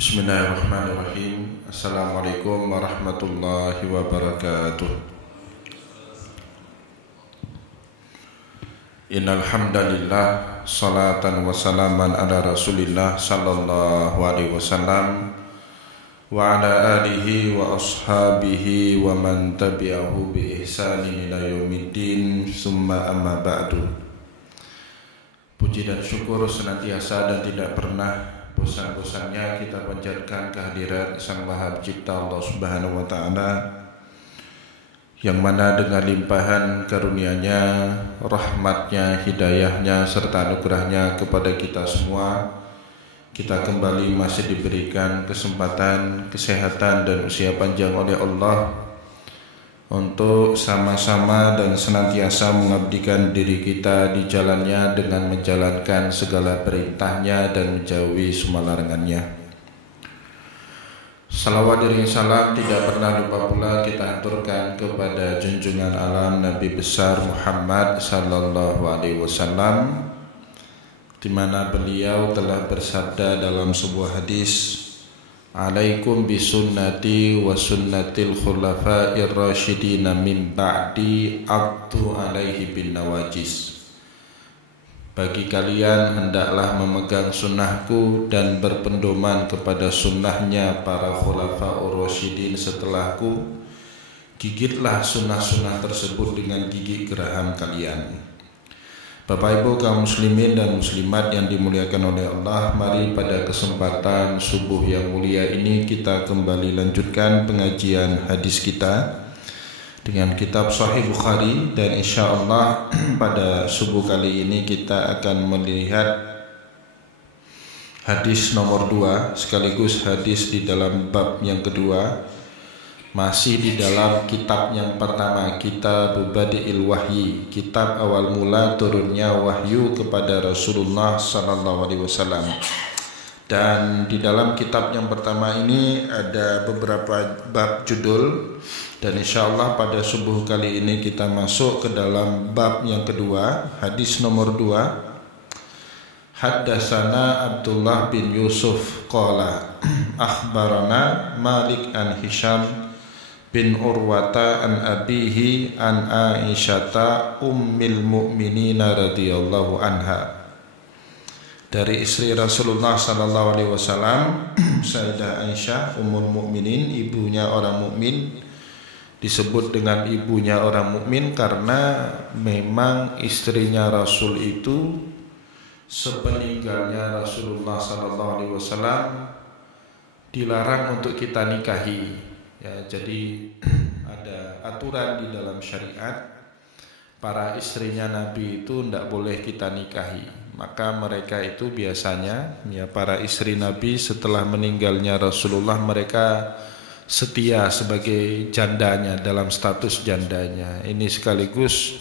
Bismillahirrahmanirrahim. Assalamualaikum warahmatullahi wabarakatuh. Innal hamdalillah salatan wa salaman ala Rasulillah sallallahu alaihi wasallam wa ala alihi wa ashabihi wa man tabi'ahu bi ihsanin ila yaumiddin. Summa amma ba'du. Puji dan syukur senantiasa dan tidak pernah bosan-bosannya kita panjatkan kehadirat Sang Maha Pencipta Allah Subhanahu wa taala, yang mana dengan limpahan karunia-Nya, rahmat-Nya, hidayah-Nya serta anugerah-Nya kepada kita semua, kita kembali masih diberikan kesempatan, kesehatan dan usia panjang oleh Allah untuk sama-sama dan senantiasa mengabdikan diri kita di jalannya dengan menjalankan segala perintahnya dan menjauhi semua larangannya. Salawat dan salam tidak pernah lupa pula kita aturkan kepada junjungan alam Nabi besar Muhammad sallallahu alaihi wasallam, di mana beliau telah bersabda dalam sebuah hadis, "Alaikum bisunnati wa sunnatil khulafa'ir rasyidin min ba'di addu alaihi bin nawajis." Bagi kalian hendaklah memegang sunnahku dan berpedoman kepada sunnahnya para khulafa'ur rasyidin setelahku. Gigitlah sunnah-sunnah tersebut dengan gigi geraham kalian. Bapak Ibu kaum muslimin dan muslimat yang dimuliakan oleh Allah, mari pada kesempatan subuh yang mulia ini kita kembali lanjutkan pengajian hadis kita dengan kitab Sahih Bukhari, dan insya Allah pada subuh kali ini kita akan melihat hadis nomor 2 sekaligus hadis di dalam bab yang kedua, masih di dalam kitab yang pertama, kitab Badi'il Wahyi, kitab awal mula turunnya wahyu kepada Rasulullah sallallahu alaihi wasallam. Dan di dalam kitab yang pertama ini ada beberapa bab judul, dan insyaallah pada subuh kali ini kita masuk ke dalam bab yang kedua, hadis nomor 2. Haddatsana Abdullah bin Yusuf qala akhbarana Malik an Hisham bin Urwata an abihi an Aisyata ummil mu'minina radhiyallahu anha, dari istri Rasulullah sallallahu alaihi wasallam, Sayyidah Aisyah ummul mukminin, ibunya orang mukmin. Disebut dengan ibunya orang mukmin karena memang istrinya Rasul itu sepeninggalnya Rasulullah sallallahu alaihi wasallam dilarang untuk kita nikahi. Ya, jadi ada aturan di dalam syariat, para istrinya Nabi itu tidak boleh kita nikahi. Maka mereka itu biasanya, ya, para istri Nabi setelah meninggalnya Rasulullah, mereka setia sebagai jandanya, dalam status jandanya. Ini sekaligus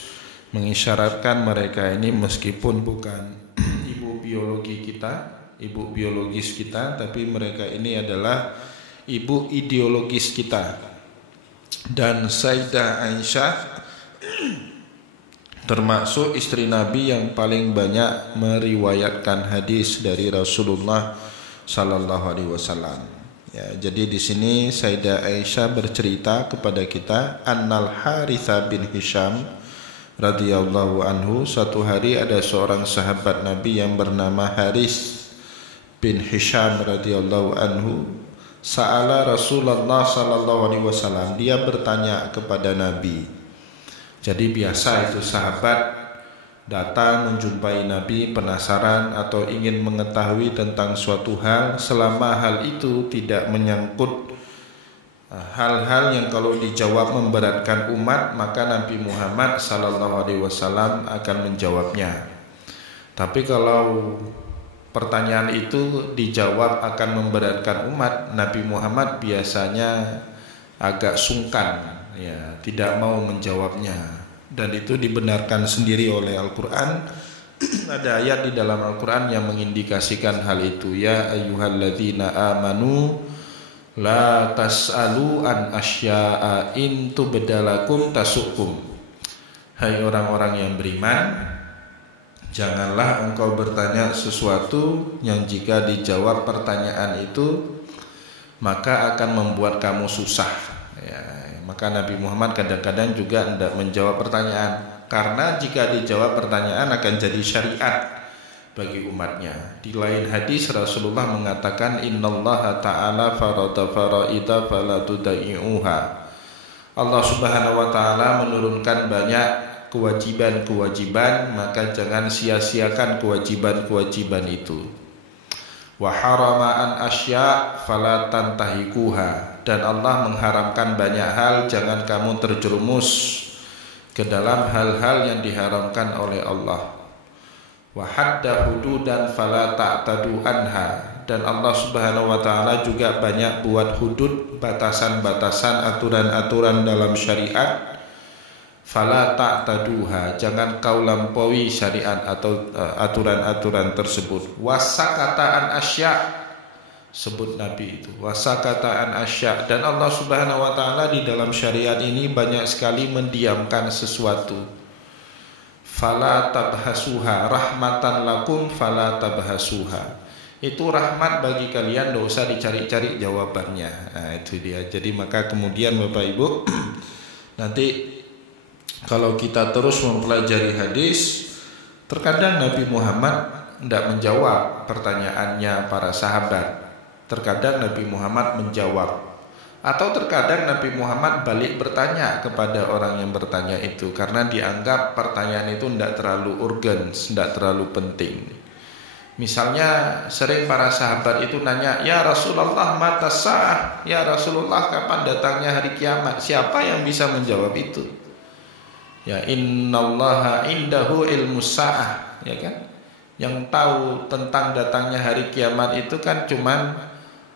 mengisyaratkan mereka ini meskipun bukan ibu biologi kita, ibu biologis kita, tapi mereka ini adalah ibu ideologis kita. Dan Sayyidah Aisyah termasuk istri Nabi yang paling banyak meriwayatkan hadis dari Rasulullah sallallahu alaihi wasallam. Ya, jadi di sini Sayyidah Aisyah bercerita kepada kita, Annal Haritha bin Hisham radhiyallahu anhu, suatu hari ada seorang sahabat Nabi yang bernama Haris bin Hisham radhiyallahu anhu, Sa'ala Rasulullah sallallahu alaihi wasallam, dia bertanya kepada Nabi. Jadi biasa itu sahabat datang menjumpai Nabi penasaran atau ingin mengetahui tentang suatu hal, selama hal itu tidak menyangkut hal-hal yang kalau dijawab memberatkan umat, maka Nabi Muhammad sallallahu alaihi wasallam akan menjawabnya. Tapi kalau pertanyaan itu dijawab akan memberatkan umat, Nabi Muhammad biasanya agak sungkan, ya, tidak mau menjawabnya. Dan itu dibenarkan sendiri oleh Al-Quran. Ada ayat di dalam Al-Quran yang mengindikasikan hal itu. Ya ayyuhalladzina amanu la tas'alu an asya'a in tubdalakum tasukum. Hai orang-orang yang beriman, janganlah engkau bertanya sesuatu yang jika dijawab pertanyaan itu maka akan membuat kamu susah, ya. Maka Nabi Muhammad kadang-kadang juga tidak menjawab pertanyaan, karena jika dijawab pertanyaan akan jadi syariat bagi umatnya. Di lain hadis Rasulullah mengatakan, innallaha ta'ala farada faraida fala tudai'uha. Allah Subhanahu wa taala menurunkan banyak kewajiban-kewajiban, maka jangan sia-siakan kewajiban-kewajiban itu. Wa harama an asya fala tantahikuha. Dan Allah mengharamkan banyak hal, jangan kamu terjerumus ke dalam hal-hal yang diharamkan oleh Allah. Wa hadda hududan fala ta'tadu anha. Dan Allah Subhanahu wa taala juga banyak buat hudud, batasan-batasan, aturan-aturan dalam syariat. Fala ta'taduha, jangan kau lampaui syariat atau aturan-aturan tersebut. Wasakataan asya, sebut Nabi itu wasakataan asya. Dan Allah Subhanahu wa taala di dalam syariat ini banyak sekali mendiamkan sesuatu. Fala tabhasuha rahmatan lakum fala tabhasuha. Itu rahmat bagi kalian, tidak usah dicari-cari jawabannya. Nah, itu dia. Jadi maka kemudian Bapak Ibu nanti kalau kita terus mempelajari hadis, terkadang Nabi Muhammad tidak menjawab pertanyaannya para sahabat. Terkadang Nabi Muhammad menjawab, atau terkadang Nabi Muhammad balik bertanya kepada orang yang bertanya itu, karena dianggap pertanyaan itu tidak terlalu urgen, tidak terlalu penting. Misalnya sering para sahabat itu nanya, ya Rasulullah mata sa'ah, ya Rasulullah kapan datangnya hari kiamat? Siapa yang bisa menjawab itu? Ya innallaha indahu ilmus sa'ah, ya kan? Yang tahu tentang datangnya hari kiamat itu kan cuman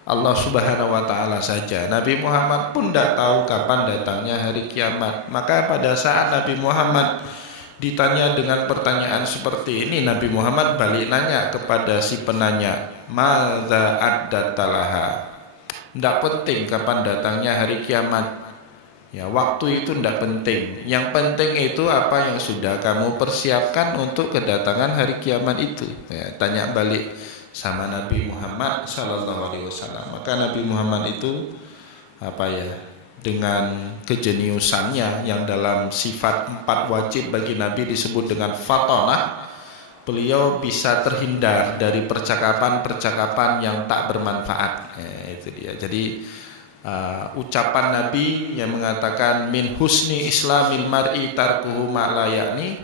Allah Subhanahu wa taala saja. Nabi Muhammad pun tidak tahu kapan datangnya hari kiamat. Maka pada saat Nabi Muhammad ditanya dengan pertanyaan seperti ini, Nabi Muhammad balik nanya kepada si penanya, madza addatalaha. Tidak penting kapan datangnya hari kiamat. Ya, waktu itu tidak penting. Yang penting itu apa yang sudah kamu persiapkan untuk kedatangan hari kiamat itu. Ya, tanya balik sama Nabi Muhammad sallallahu alaihi wasallam. Maka Nabi Muhammad itu dengan kejeniusannya yang dalam sifat 4 wajib bagi Nabi disebut dengan fatonah, beliau bisa terhindar dari percakapan-percakapan yang tak bermanfaat. Ya, itu dia. Jadi ucapan Nabi yang mengatakan min husni islamil mar'i tarkuhu ma la ya'ni,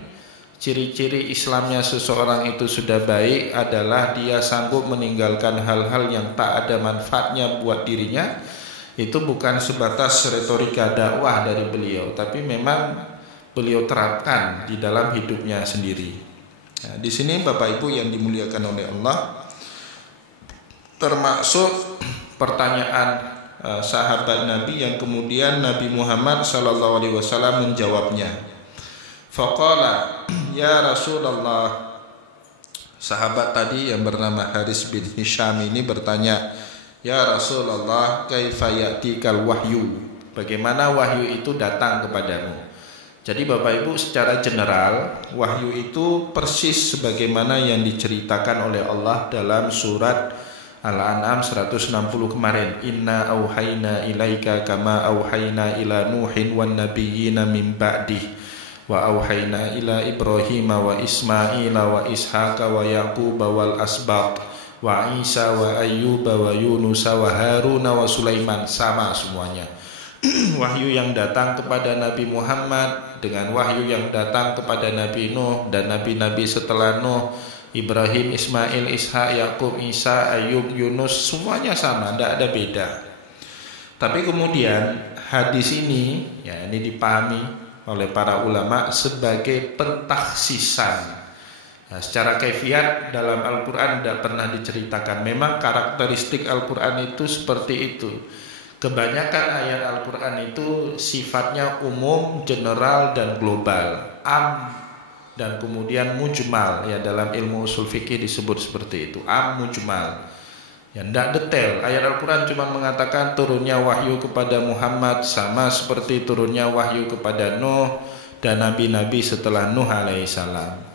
ciri-ciri Islamnya seseorang itu sudah baik adalah dia sanggup meninggalkan hal-hal yang tak ada manfaatnya buat dirinya. Itu bukan sebatas retorika dakwah dari beliau, tapi memang beliau terapkan di dalam hidupnya sendiri. Nah, di sini Bapak Ibu yang dimuliakan oleh Allah, termasuk pertanyaan sahabat Nabi yang kemudian Nabi Muhammad sallallahu alaihi wasallam menjawabnya. Faqala ya Rasulullah, sahabat tadi yang bernama Haris bin Hisham ini bertanya, ya Rasulullah, kaifa ya'tikal wahyu? Bagaimana wahyu itu datang kepadamu? Jadi Bapak Ibu secara general, wahyu itu persis sebagaimana yang diceritakan oleh Allah dalam surat Al-An'am 160 kemarin. Inna auhayna ilaika kama auhayna ila Nuhin wan nabiyyina min ba'dih wa auhayna ila Ibrahim wa Ismaila wa Ishaqa wa Yaquba wal asbaq wa Isa wa Ayyuba wa Yunus wa Haruna wa Sulaiman. Sama semuanya. Wahyu yang datang kepada Nabi Muhammad dengan wahyu yang datang kepada Nabi Nuh dan nabi-nabi setelah Nuh, Ibrahim, Ismail, Ishak, Yakub, Isa, Ayub, Yunus, semuanya sama, tidak ada beda. Tapi kemudian hadis ini, ya ini dipahami oleh para ulama sebagai pentakhsisan. Nah, secara kaifiat dalam Al-Quran tidak pernah diceritakan. Memang karakteristik Al-Quran itu seperti itu. Kebanyakan ayat Al-Quran itu sifatnya umum, general, dan global, dan kemudian mujmal. Ya, dalam ilmu usul fikih disebut seperti itu, mujmal. Ya, tidak detail. Ayat Al-Quran cuma mengatakan turunnya wahyu kepada Muhammad sama seperti turunnya wahyu kepada Nuh dan nabi-nabi setelah Nuh alaihissalam.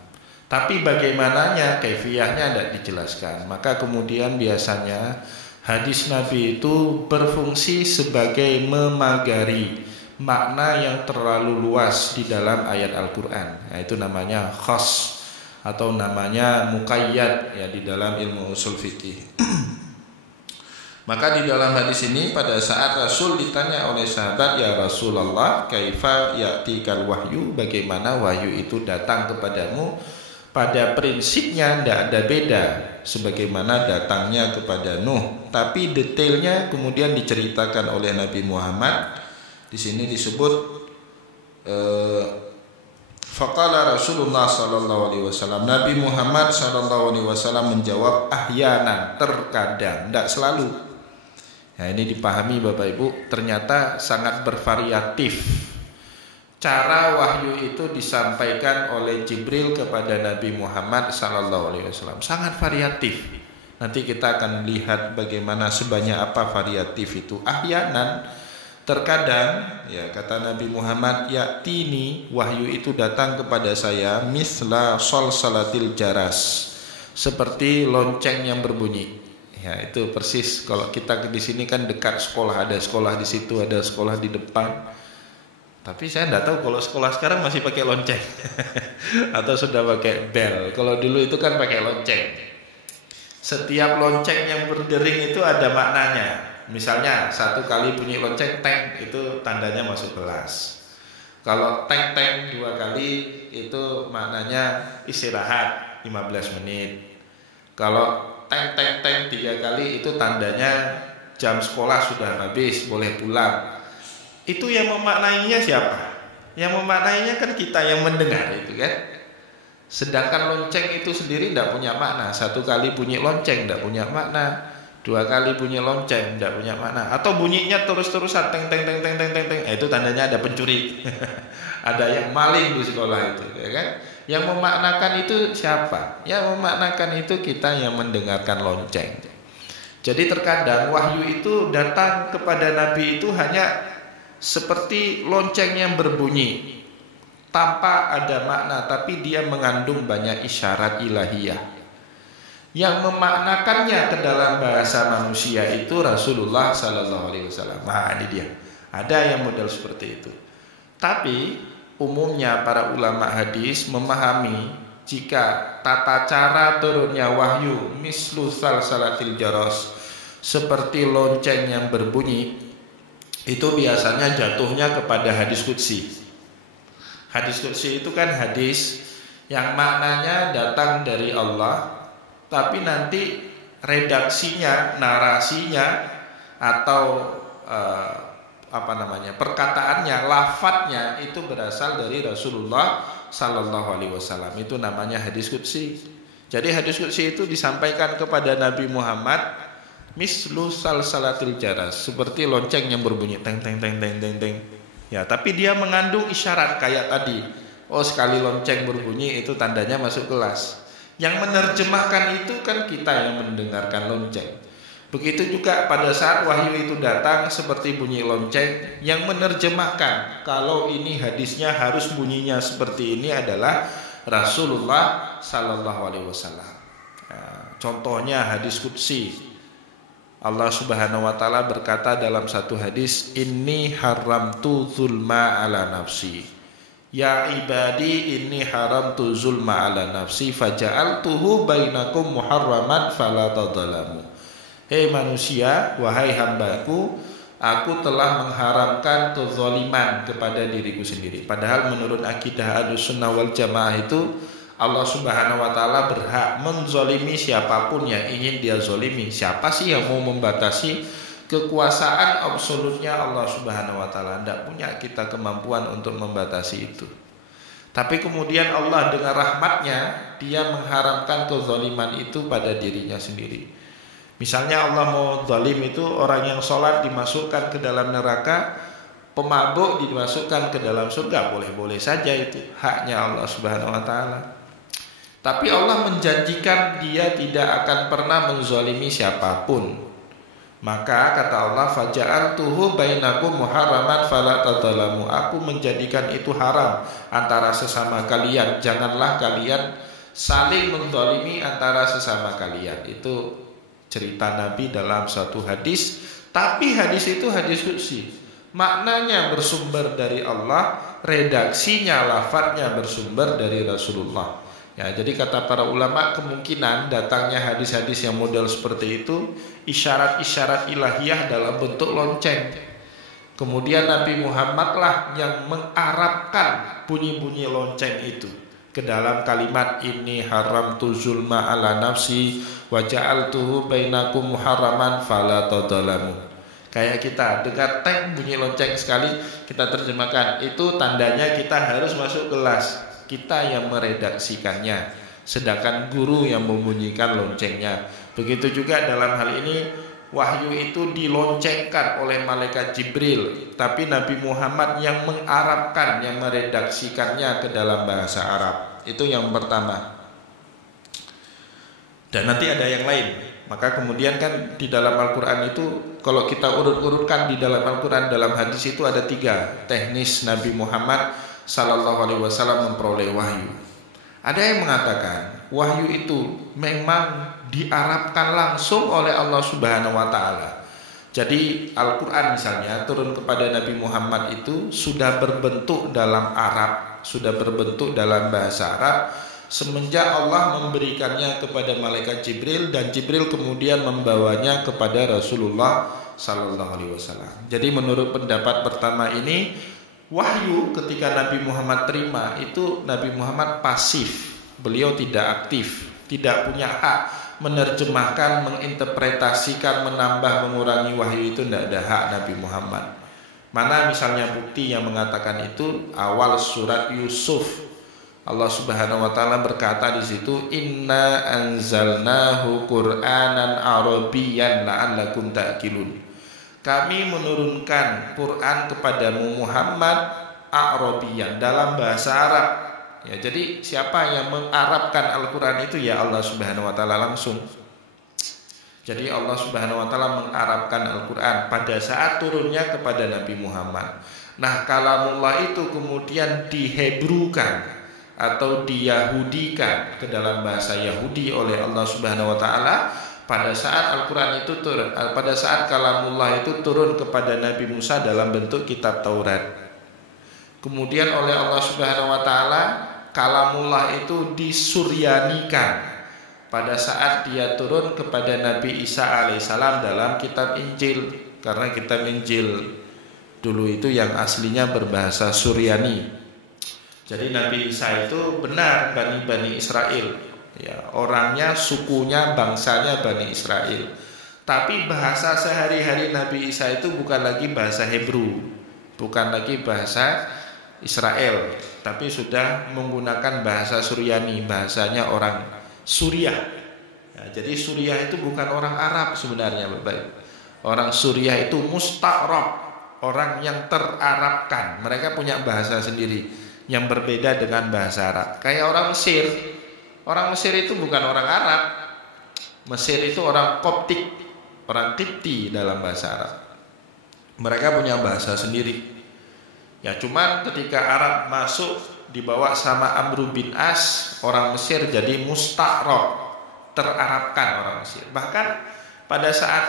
Tapi bagaimananya, kaifiyahnya tidak dijelaskan. Maka kemudian biasanya hadis Nabi itu berfungsi sebagai memagari makna yang terlalu luas di dalam ayat Al-Quran. Nah, itu namanya khas atau namanya muqayyad ya di dalam ilmu usul fikih. Maka di dalam hadis ini pada saat Rasul ditanya oleh sahabat, ya Rasulullah, kaifa ya'tikal wahyu, bagaimana wahyu itu datang kepadamu? Pada prinsipnya tidak ada beda sebagaimana datangnya kepada Nuh, tapi detailnya kemudian diceritakan oleh Nabi Muhammad. Di sini disebut faqala Rasulullah sallallahu alaihi wasallam, Nabi Muhammad sallallahu alaihi wasallam menjawab, ahyanan, terkadang, tidak selalu. Nah, ini dipahami Bapak Ibu, ternyata sangat bervariatif cara wahyu itu disampaikan oleh Jibril kepada Nabi Muhammad SAW. Sangat variatif. Nanti kita akan lihat bagaimana sebanyak apa variatif itu. Ahyanan, terkadang, ya kata Nabi Muhammad, ya'tini, wahyu itu datang kepada saya misla salsalatil jaras, seperti lonceng yang berbunyi. Ya, itu persis kalau kita di sini kan dekat sekolah, ada sekolah di situ, ada sekolah di depan. Tapi saya tidak tahu kalau sekolah sekarang masih pakai lonceng atau sudah pakai bel. Kalau dulu itu kan pakai lonceng. Setiap lonceng yang berdering itu ada maknanya. Misalnya satu kali bunyi lonceng teng, itu tandanya masuk kelas. Kalau teng dua kali itu maknanya istirahat 15 menit. Kalau teng tiga kali itu tandanya jam sekolah sudah habis, boleh pulang. Itu yang memaknainya siapa? Yang memaknainya kan kita yang mendengar itu kan. Sedangkan lonceng itu sendiri tidak punya makna. Satu kali bunyi lonceng tidak punya makna. Dua kali bunyi lonceng tidak punya makna. Atau bunyinya terus-terusan teng. Itu tandanya ada pencuri. Ada yang maling di sekolah itu, ya kan? Yang memaknakan itu siapa? Yang memaknakan itu kita yang mendengarkan lonceng. Jadi terkadang wahyu itu datang kepada Nabi itu hanya seperti lonceng yang berbunyi tanpa ada makna, tapi dia mengandung banyak isyarat ilahiyah. Yang memaknakannya ke dalam bahasa manusia itu Rasulullah sallallahu alaihi wasallam. Nah, ini dia. Ada yang model seperti itu. Tapi umumnya para ulama hadis memahami jika tata cara turunnya wahyu mislu salsalatil jaras, seperti lonceng yang berbunyi, itu biasanya jatuhnya kepada hadis qudsi. Hadis qudsi itu kan hadis yang maknanya datang dari Allah, tapi nanti redaksinya, narasinya atau perkataannya, lafadznya itu berasal dari Rasulullah sallallahu alaihi wasallam. Itu namanya hadis qudsi. Jadi hadis qudsi itu disampaikan kepada Nabi Muhammad mislu salsalatil jaras, seperti lonceng yang berbunyi teng. Ya, tapi dia mengandung isyarat kayak tadi. Oh, sekali lonceng berbunyi itu tandanya masuk kelas. Yang menerjemahkan itu kan kita yang mendengarkan lonceng. Begitu juga pada saat wahyu itu datang seperti bunyi lonceng, yang menerjemahkan kalau ini hadisnya harus bunyinya seperti ini adalah Rasulullah sallallahu alaihi wasallam. Contohnya hadis qudsi. Allah Subhanahu wa taala berkata dalam satu hadis, inni haramtu zulma ala nafsi. Ya ibadi inni haramtu zulma ala nafsi faja'altuhu bainakum muharraman fala tadzalamu. Hei manusia, wahai hambaku, aku telah mengharamkan kezaliman kepada diriku sendiri. Padahal menurut akidah Ahlussunnah wal Jamaah itu Allah Subhanahu wa taala berhak menzalimi siapapun yang ingin dia zalimi. Siapa sih yang mau membatasi kekuasaan absolutnya Allah Subhanahu wa taala? Tidak punya kita kemampuan untuk membatasi itu. Tapi kemudian Allah dengan rahmatnya dia mengharamkan kezaliman itu pada dirinya sendiri. Misalnya Allah mau zalim itu orang yang sholat dimasukkan ke dalam neraka, pemabuk dimasukkan ke dalam surga, boleh-boleh saja, itu haknya Allah Subhanahu wa taala. Tapi Allah menjanjikan dia tidak akan pernah menzalimi siapapun. Maka kata Allah, faja'altuhu bainakum muharraman fala tadzalamu. Aku menjadikan itu haram antara sesama kalian. Janganlah kalian saling menzalimi antara sesama kalian. Itu cerita Nabi dalam satu hadis. Tapi hadis itu hadis qudsi. Maknanya bersumber dari Allah, redaksinya, lafadznya bersumber dari Rasulullah. Ya, jadi kata para ulama kemungkinan datangnya hadis-hadis yang model seperti itu isyarat-isyarat ilahiyah dalam bentuk lonceng. Kemudian Nabi Muhammad lah yang mengarabkan bunyi-bunyi lonceng itu ke dalam kalimat ini haramtu zulma ala nafsi wa ja'altuhu bainakum muharraman fala tadzalamu. Kayak kita dengar teng bunyi lonceng sekali, kita terjemahkan itu tandanya kita harus masuk kelas. Kita yang meredaksikannya, sedangkan guru yang membunyikan loncengnya. Begitu juga dalam hal ini wahyu itu diloncengkan oleh malaikat Jibril, tapi Nabi Muhammad yang mengarabkan, yang meredaksikannya ke dalam bahasa Arab. Itu yang pertama. Dan nanti ada yang lain. Maka kemudian kan di dalam Al-Quran itu kalau kita urut-urutkan di dalam Al-Quran, dalam hadis itu ada 3 teknis Nabi Muhammad Sallallahu Alaihi Wasallam memperoleh wahyu. Ada yang mengatakan wahyu itu memang diarabkan langsung oleh Allah Subhanahu Wa Taala. Jadi Al-Quran misalnya turun kepada Nabi Muhammad itu sudah berbentuk dalam Arab, sudah berbentuk dalam bahasa Arab semenjak Allah memberikannya kepada malaikat Jibril, dan Jibril kemudian membawanya kepada Rasulullah Sallallahu Alaihi Wasallam. Jadi menurut pendapat pertama ini, wahyu ketika Nabi Muhammad terima itu Nabi Muhammad pasif, beliau tidak aktif, tidak punya hak menerjemahkan, menginterpretasikan, menambah, mengurangi wahyu, itu tidak ada hak Nabi Muhammad. Mana misalnya bukti yang mengatakan itu awal surat Yusuf. Allah Subhanahu wa taala berkata di situ, inna anzalnahu qur'anan arabiyyan la'allakum ta'qilun. Kami menurunkan Quran kepadamu Muhammad Arabiyan, dalam bahasa Arab. Ya, jadi siapa yang mengarabkan Al-Quran itu? Ya Allah Subhanahu wa taala langsung. Jadi Allah Subhanahu wa taala mengarabkan Al-Quran pada saat turunnya kepada Nabi Muhammad. Nah, kalamullah itu kemudian dihebrukan atau diyahudikan ke dalam bahasa Yahudi oleh Allah Subhanahu wa taala pada saat Al-Quran itu turun, pada saat kalamullah itu turun kepada Nabi Musa dalam bentuk kitab Taurat. Kemudian oleh Allah Subhanahu wa taala kalamullah itu disuryanikan pada saat dia turun kepada Nabi Isa alaihissalam dalam kitab Injil. Karena kitab Injil dulu itu yang aslinya berbahasa Suryani. Jadi Nabi Isa itu benar Bani Israel. Ya, orangnya, sukunya, bangsanya Bani Israel. Tapi bahasa sehari-hari Nabi Isa itu bukan lagi bahasa Hebrew, bukan lagi bahasa Israel, tapi sudah menggunakan bahasa Suryani, bahasanya orang Suriah. Ya, jadi Suriah itu bukan orang Arab sebenarnya, Bapak. Orang Suriah itu musta'rab, orang yang terarabkan. Mereka punya bahasa sendiri yang berbeda dengan bahasa Arab. Kayak orang Mesir. Orang Mesir itu bukan orang Arab. Mesir itu orang Koptik, orang Qibti dalam bahasa Arab. Mereka punya bahasa sendiri. Ya, cuman ketika Arab masuk dibawa sama Amr bin As, orang Mesir jadi musta'rab, terarabkan orang Mesir. Bahkan pada saat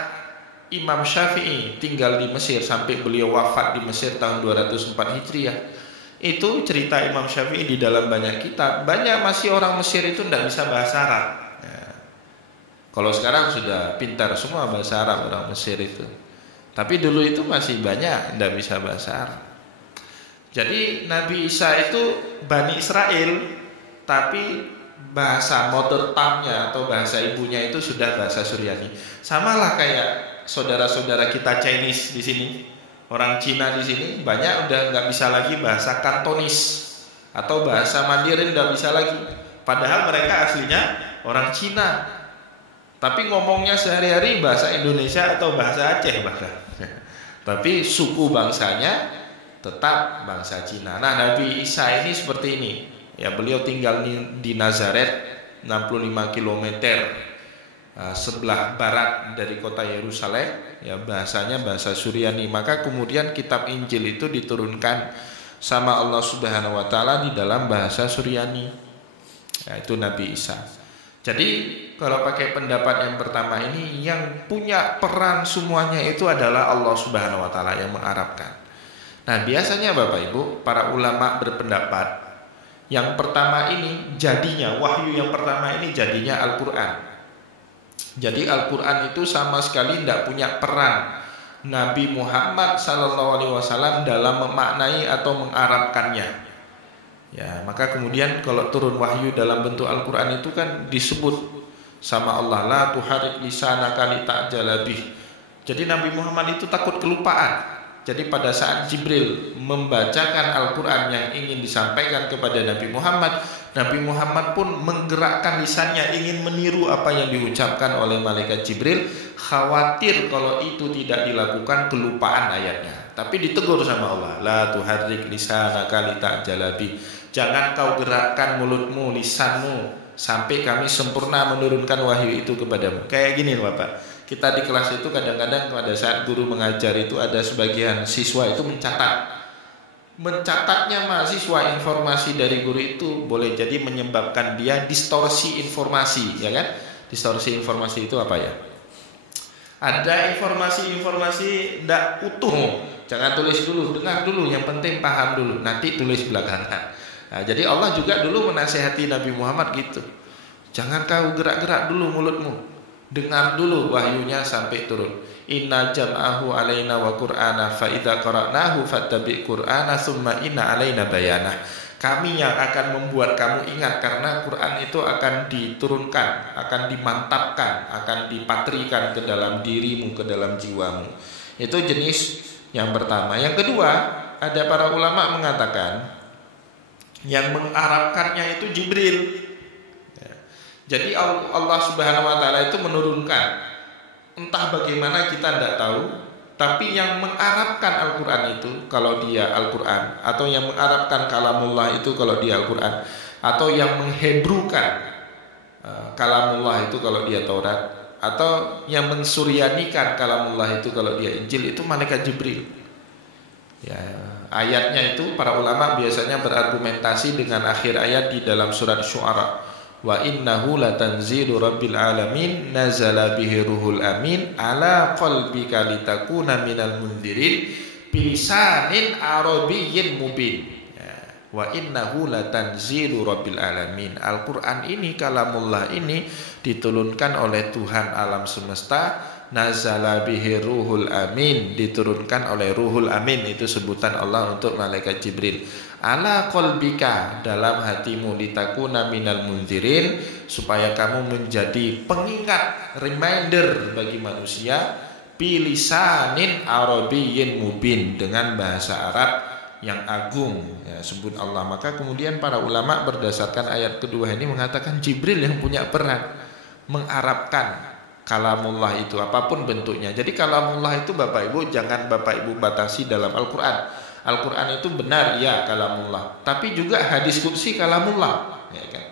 Imam Syafi'i tinggal di Mesir sampai beliau wafat di Mesir tahun 204 Hijriah, itu cerita Imam Syafi'i di dalam banyak kitab. Banyak masih orang Mesir itu tidak bisa bahasa Arab ya. Kalau sekarang sudah pintar semua bahasa Arab orang Mesir itu, tapi dulu itu masih banyak tidak bisa bahasa Arab. Jadi Nabi Isa itu Bani Israel, tapi bahasa mother tongue-nya atau bahasa ibunya itu sudah bahasa Suryani. Samalah kayak saudara-saudara kita Chinese di sini. Orang Cina di sini banyak udah nggak bisa lagi bahasa Kantonis atau bahasa Mandarin tidak bisa lagi. Padahal mereka aslinya orang Cina, tapi ngomongnya sehari-hari bahasa Indonesia atau bahasa Aceh bahkan. Tapi suku bangsanya tetap bangsa Cina. Nah, Nabi Isa ini seperti ini. Ya, beliau tinggal di Nazaret, 65 km sebelah barat dari kota Yerusalem. Ya, bahasanya bahasa Suryani. Maka kemudian kitab Injil itu diturunkan sama Allah Subhanahu wa taala di dalam bahasa Suryani. Ya, itu Nabi Isa. Jadi kalau pakai pendapat yang pertama ini, yang punya peran semuanya itu adalah Allah Subhanahu wa taala yang mengarabkan. Nah, biasanya Bapak Ibu, para ulama berpendapat yang pertama ini jadinya, wahyu yang pertama ini jadinya Al-Quran. Jadi Al-Quran itu sama sekali tidak punya peran Nabi Muhammad SAW dalam memaknai atau mengarabkannya. Ya, maka kemudian kalau turun wahyu dalam bentuk Al-Quran itu kan disebut sama Allah, la tuharik lisanaka lita'jala bih. Jadi Nabi Muhammad itu takut kelupaan. Jadi pada saat Jibril membacakan Al-Quran yang ingin disampaikan kepada Nabi Muhammad pun menggerakkan lisannya ingin meniru apa yang diucapkan oleh malaikat Jibril, khawatir kalau itu tidak dilakukan kelupaan ayatnya. Tapi ditegur sama Allah, la tuharrik lisanaka lita'jala bih. Jangan kau gerakkan mulutmu, lisanmu sampai kami sempurna menurunkan wahyu itu kepadamu. Kayak gini Bapak, kita di kelas itu kadang-kadang pada saat guru mengajar itu ada sebagian siswa itu mencatatnya mahasiswa informasi dari guru itu boleh jadi menyebabkan dia distorsi informasi, ya kan? Distorsi informasi itu apa ya? Ada informasi tidak utuh, jangan tulis dulu, dengar dulu, yang penting paham dulu, nanti tulis belakangan. Nah, jadi Allah juga dulu menasihati Nabi Muhammad gitu, jangan kau gerak-gerak dulu mulutmu, dengar dulu wahyunya sampai turun. Inna jam'ahu alaina wa qur'ana fa idza qara'nahu fattabi' qur'ana summa inna alaina bayana. Kami yang akan membuat kamu ingat, karena Quran itu akan diturunkan, akan dimantapkan, akan dipatrikan ke dalam dirimu, ke dalam jiwamu. Itu jenis yang pertama. Yang kedua, ada para ulama mengatakan yang mengarabkannya itu Jibril. Jadi Allah Subhanahu wa taala itu menurunkan, entah bagaimana kita tidak tahu, tapi yang mengarabkan Al-Quran itu kalau dia Al-Quran, atau yang mengarabkan kalamullah itu kalau dia Al-Quran, atau yang menghebrukan kalamullah itu kalau dia Taurat, atau yang mensuryanikan kalamullah itu kalau dia Injil, itu malaikat Jibril. Ya, ayatnya itu para ulama biasanya berargumentasi dengan akhir ayat di dalam surat Syu'ara, wa innahu latanzilu rabbil alamin nazala bihi ruhul amin ala qalbika litakuna minal mundirin bilisanin arabiyyin mubin. Wa innahu latanzilu rabbil alamin. Al-Quran ini, kalamullah ini diturunkan oleh Tuhan alam semesta. Nazala bihi ruhul amin, diturunkan oleh ruhul amin, itu sebutan Allah untuk malaikat Jibril. Ala qalbika, dalam hatimu, litakuna minal munzirin, supaya kamu menjadi pengingat, reminder bagi manusia, bilisanin arabiyyin mubin, dengan bahasa Arab yang agung, ya, sebut Allah. Maka kemudian para ulama berdasarkan ayat kedua ini mengatakan Jibril yang punya peran mengarabkan kalamullah itu apapun bentuknya. Jadi kalamullah itu Bapak Ibu jangan Bapak Ibu batasi dalam Al-Quran. Al-Quran itu benar ya kalamullah, tapi juga hadis qudsi kalamullah, ya kan?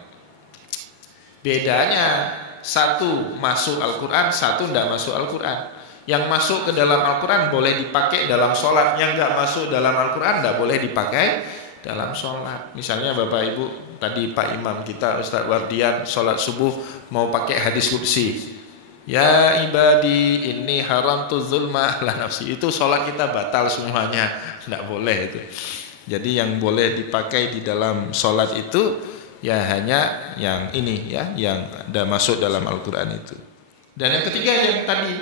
Bedanya satu masuk Al-Quran, satu tidak masuk Al-Quran. Yang masuk ke dalam Al-Quran boleh dipakai dalam sholat, yang tidak masuk dalam Al-Quran tidak boleh dipakai dalam sholat. Misalnya Bapak Ibu tadi Pak Imam kita Ustaz Wardian sholat subuh mau pakai hadis qudsi, ya ibadi inni haramtu zulma ala nafsi, itu sholat kita batal semuanya, tidak boleh itu. Jadi yang boleh dipakai di dalam sholat itu ya hanya yang ini ya, yang ada masuk dalam Al-Quran itu. Dan yang ketiga yang tadi,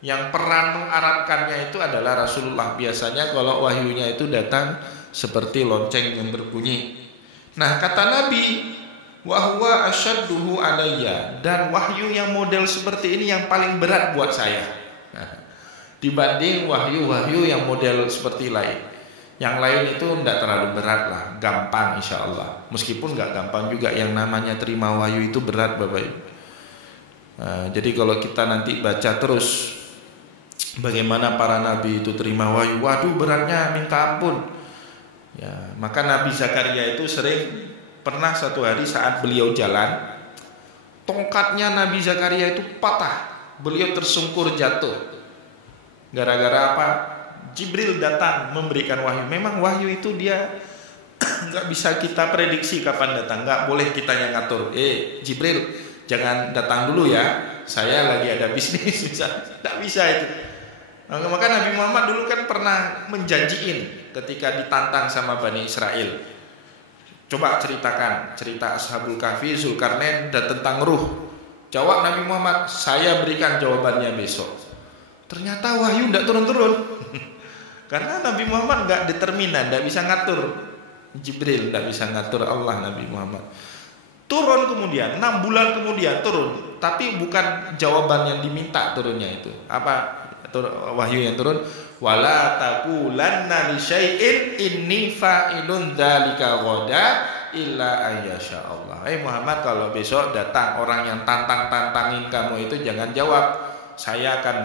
yang peran mengarabkannya itu adalah Rasulullah. Biasanya kalau wahyunya itu datang seperti lonceng yang berbunyi. Nah kata Nabi, wa huwa asyadduhu alayya, dan wahyu yang model seperti ini yang paling berat buat saya, nah, dibanding wahyu-wahyu yang model seperti lain. Yang lain itu tidak terlalu berat lah, gampang insya Allah. Meskipun nggak gampang juga, yang namanya terima wahyu itu berat Bapak Ibu. Jadi kalau kita nanti baca terus bagaimana para nabi itu terima wahyu, waduh beratnya minta ampun. Ya, maka Nabi Zakaria itu pernah satu hari saat beliau jalan, tongkatnya Nabi Zakaria itu patah, beliau tersungkur jatuh. Gara-gara apa? Jibril datang memberikan wahyu. Memang wahyu itu dia nggak bisa kita prediksi kapan datang, nggak boleh kita yang ngatur. Jibril jangan datang dulu ya, saya lagi ada bisnis, nggak bisa itu. Maka Nabi Muhammad dulu kan pernah menjanjiin ketika ditantang sama Bani Israel. Coba ceritakan cerita Ashabul Kahfi, Zulkarnain dan tentang ruh. Jawab Nabi Muhammad, saya berikan jawabannya besok. Ternyata wahyu tidak turun-turun. Karena Nabi Muhammad nggak determinan, nggak bisa ngatur. Jibril nggak bisa ngatur Allah Nabi Muhammad. Turun kemudian, 6 bulan kemudian turun. Tapi bukan jawaban yang diminta turunnya itu. Apa wahyu yang turun? Wala taqulanna li syai'in inni fa'ilun dzalika ghada illa ayyasha Allah. Muhammad, kalau besok datang orang yang tantangin kamu itu jangan jawab saya akan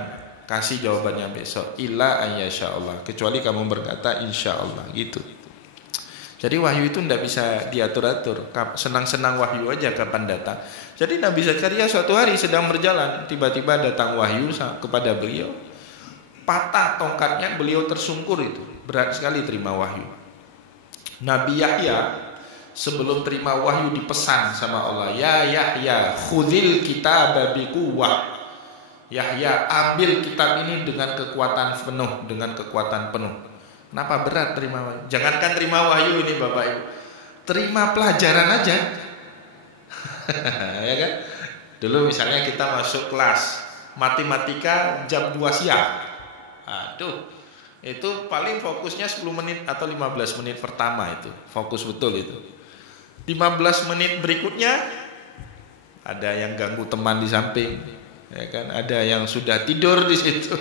kasih jawabannya besok, illa ayyasha Allah, kecuali kamu berkata insya Allah gitu. Jadi wahyu itu tidak bisa diatur-atur, senang-senang wahyu aja kapan datang. Jadi Nabi Zakaria suatu hari sedang berjalan, tiba-tiba datang wahyu kepada beliau, patah tongkatnya, beliau tersungkur itu, berat sekali terima wahyu. Nabi Yahya sebelum terima wahyu dipesan sama Allah, ya Yahya khudhil kitaba biquwwah. Yahya, ambil kitab ini dengan kekuatan penuh, dengan kekuatan penuh. Kenapa berat terima wahyu? Jangankan terima wahyu ini Bapak Ibu, terima pelajaran aja. Ya kan? Dulu misalnya kita masuk kelas matematika jam 2 siang. Aduh, itu paling fokusnya 10 menit atau 15 menit pertama itu, fokus betul itu. 15 menit berikutnya ada yang ganggu teman di samping, ya kan? Ada yang sudah tidur di situ.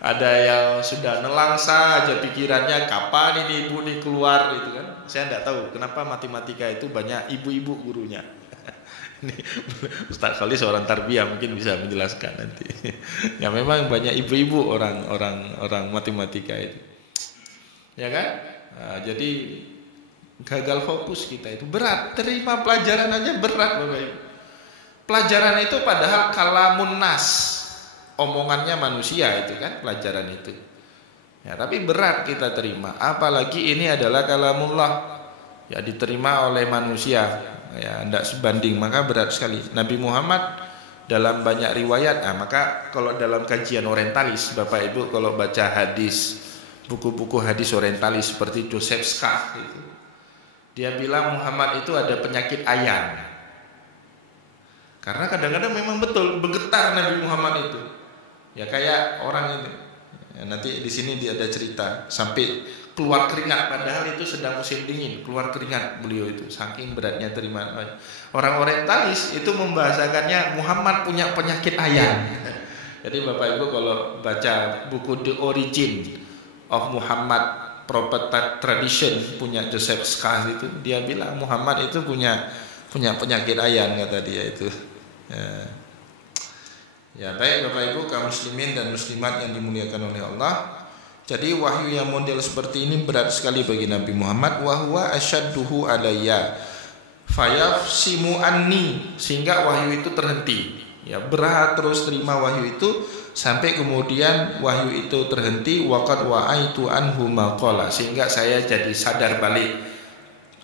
Ada yang sudah nelangsa aja pikirannya, kapan ini ibu nih keluar gitu kan. Saya enggak tahu kenapa matematika itu banyak ibu-ibu gurunya. Ini Ustaz Khalid seorang tarbiyah mungkin bisa menjelaskan nanti. Ya memang banyak ibu-ibu orang matematika itu. Ya kan? Nah, jadi gagal fokus kita itu berat, terima pelajaran aja berat Bapak Ibu. Pelajaran itu padahal kalamun nas, omongannya manusia itu kan pelajaran itu. Ya, tapi berat kita terima, apalagi ini adalah kalamullah. Ya diterima oleh manusia. Ya tidak sebanding, maka berat sekali. Nabi Muhammad dalam banyak riwayat, maka kalau dalam kajian orientalis Bapak Ibu kalau baca hadis, buku-buku hadis orientalis seperti Joseph Skah itu, dia bilang Muhammad itu ada penyakit ayan. Karena kadang-kadang memang betul bergetar Nabi Muhammad itu. Ya kayak orang ini. Ya, nanti di sini dia ada cerita sampai keluar keringat, padahal itu sedang musim dingin, keluar keringat beliau itu saking beratnya terima. Orang orientalis itu membahasakannya Muhammad punya penyakit ayan. Jadi Bapak Ibu kalau baca buku The Origin of Muhammad Proper Tradition punya Joseph Skah itu, dia bilang Muhammad itu punya penyakit ayan kata dia itu. Ya baik Bapak Ibu kaum muslimin dan muslimat yang dimuliakan oleh Allah. Jadi wahyu yang model seperti ini berat sekali bagi Nabi Muhammad. Wa huwa asyadduhu alayya fayafsimu anni, sehingga wahyu itu terhenti. Ya berat terus terima wahyu itu sampai kemudian wahyu itu terhenti. Waqad wa'aitu anhu maqala, sehingga saya jadi sadar balik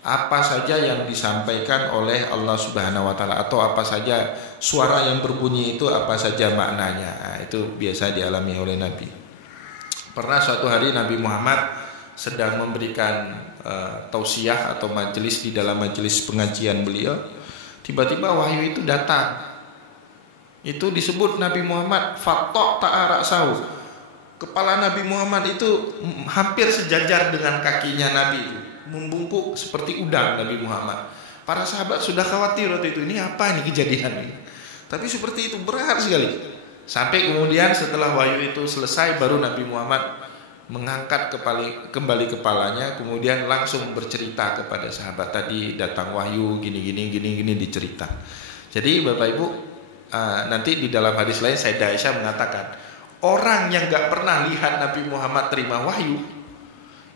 apa saja yang disampaikan oleh Allah Subhanahu wa taala, atau apa saja suara yang berbunyi itu apa saja maknanya. Nah, itu biasa dialami oleh Nabi. Pernah suatu hari Nabi Muhammad sedang memberikan tausiah atau majelis di dalam majelis pengajian beliau, tiba-tiba wahyu itu datang. Itu disebut Nabi Muhammad fatok ta'arak sahu. Kepala Nabi Muhammad itu hampir sejajar dengan kakinya Nabi itu, membungkuk seperti udang Nabi Muhammad. Para sahabat sudah khawatir waktu itu, ini apa ini kejadian ini? Tapi seperti itu berat sekali. Sampai kemudian setelah wahyu itu selesai baru Nabi Muhammad mengangkat kembali kepalanya, kemudian langsung bercerita kepada sahabat tadi, datang wahyu gini dicerita. Jadi Bapak Ibu, nanti di dalam hadis lain Sayyidah Aisyah mengatakan, orang yang gak pernah lihat Nabi Muhammad terima wahyu